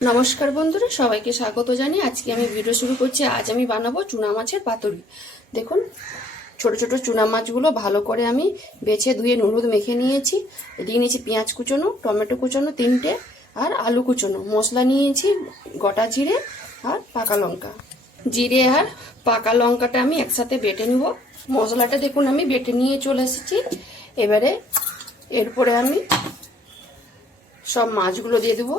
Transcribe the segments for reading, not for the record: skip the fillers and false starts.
নমস্কার বন্ধুরা, সবাইকে স্বাগত জানিয়ে আজকে আমি ভিডিও শুরু করছি। আজ আমি বানাবো চুনা মাছের পাতুরি। দেখুন, ছোট ছোট চুনা মাছগুলো ভালো করে আমি বেছে ধুয়ে নুন হলুদ মেখে নিয়েছি। দিয়ে নিয়েছি পেঁয়াজ কুচোনো, টমেটো কুচোনো 3টে, আর আলু কুচোনো। মশলা নিয়েছি গোটা জিরে আর পাকা লঙ্কা। জিরে আর পাকা লঙ্কাটা আমি একসাথে বেটে নিব। মশলাটা দেখুন আমি বেটে নিয়ে চলে এসেছি। এবারে এরপরে আমি সব মাছগুলো দিয়ে দেবো।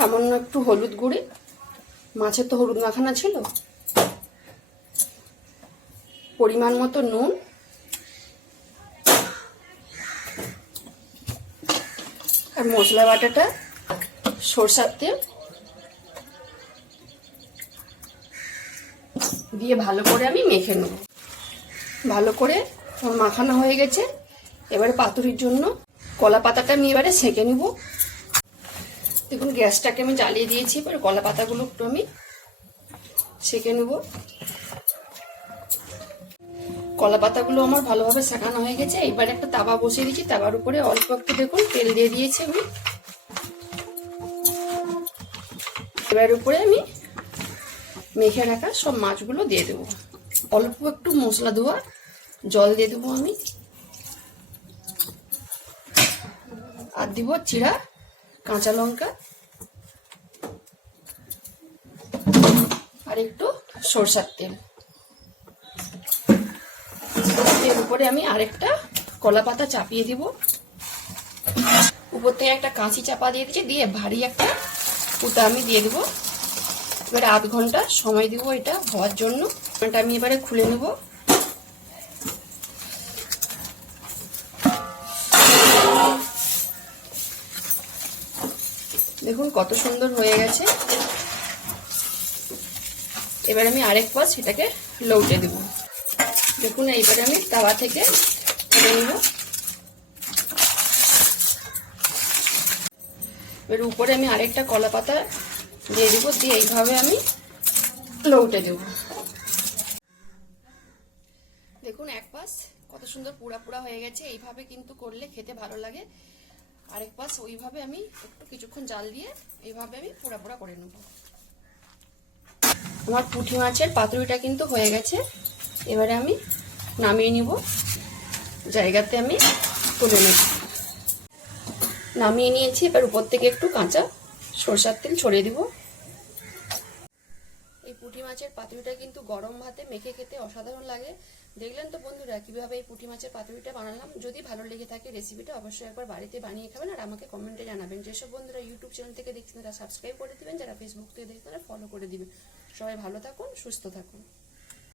সামান্য একটু হলুদ গুঁড়ি, মাছের তো হলুদ মাখানা ছিল, পরিমাণ মতো নুন, আর মশলা বাটাটা সরষের তেল দিয়ে ভালো করে আমি মেখে নেব। ভালো করে মাখানো হয়ে গেছে। এবারে পাতুরির জন্য কলা পাতাটা আমি এবারে সেঁকে নেব। দেখুন, গ্যাসটাকে আমি জ্বালিয়ে দিয়েছি। এবারে কলা পাতাগুলো একটু আমি সেঁকে নেব। কলা পাতাগুলো আমার ভালোভাবে সেঁকানো হয়ে গেছে। এবার একটা তাওয়া বসিয়ে দিয়েছি। তাওয়ার উপরে অল্প একটু দেখুন তেল দিয়ে দিয়েছি আমি। এবার উপরে আমি মেখে রাখা সব মাছগুলো দিয়ে দেবো। অল্প একটু মশলা ধোয়া জল দিয়ে দেবো আমি। আর দিব চিড়া কাঁচা লঙ্কা আর একটু সরষের তেল। এর উপরে আমি আরেকটা কলা পাতা চাপিয়ে দিব। উপর থেকে একটা কাঁচি চাপা দিয়ে দিচ্ছি। দিয়ে ভারী একটা পুতা আমি দিয়ে দেবো। এবারে আধ ঘন্টা সময় দিব এটা হওয়ার জন্য। এটা আমি এবারে খুলে নেব। দেখুন কত সুন্দর হয়ে গেছে। এবার আমি আরেক পাশ এটাকে লউটে দেব। দেখুন, এইবারে আমি তাওয়া থেকে তুলে নেব। এর উপরে আমি আরেকটা কলা পাতা দিয়ে দেবো। দিয়ে এইভাবে আমি লউটে দেব। দেখুন, এক পাশ কত সুন্দর পুরা পুরা হয়ে গেছে। এইভাবে কিন্তু করলে খেতে ভালো লাগে। আরেক পাশ ওইভাবে আমি একটু কিছুক্ষণ জাল দিয়ে এইভাবে আমি পুরা পুরা করে নেব। আমার পুঁটি মাছের পাতুরিটা কিন্তু হয়ে গেছে। এবারে আমি নামিয়ে নিব। জায়গাতে আমি তুলে নেব। নামিয়ে নিয়েছি। এবার উপর থেকে একটু কাঁচা সরষের তেল ছড়িয়ে দিব। এই পুঁটি মাছের পাতুরিটা কিন্তু গরম ভাতে মেখে খেতে অসাধারণ লাগে। দেখলেন তো বন্ধুরা কিভাবে এই পুঁটি মাছের পাতুরিটা বানালাম। যদি ভালো লেগে থাকে রেসিপিটা অবশ্যই একবার বাড়িতে বানিয়ে খাবেন। আর আমাকে কমেন্টে জানাবেন। যেসব বন্ধুরা ইউটিউব চ্যানেল থেকে দেখছেন তারা সাবস্ক্রাইব করে দিবেন, যারা ফেসবুক থেকে দেখছেন তারা ফলো করে দিবেন। সবাই ভালো থাকুন, সুস্থ থাকুন।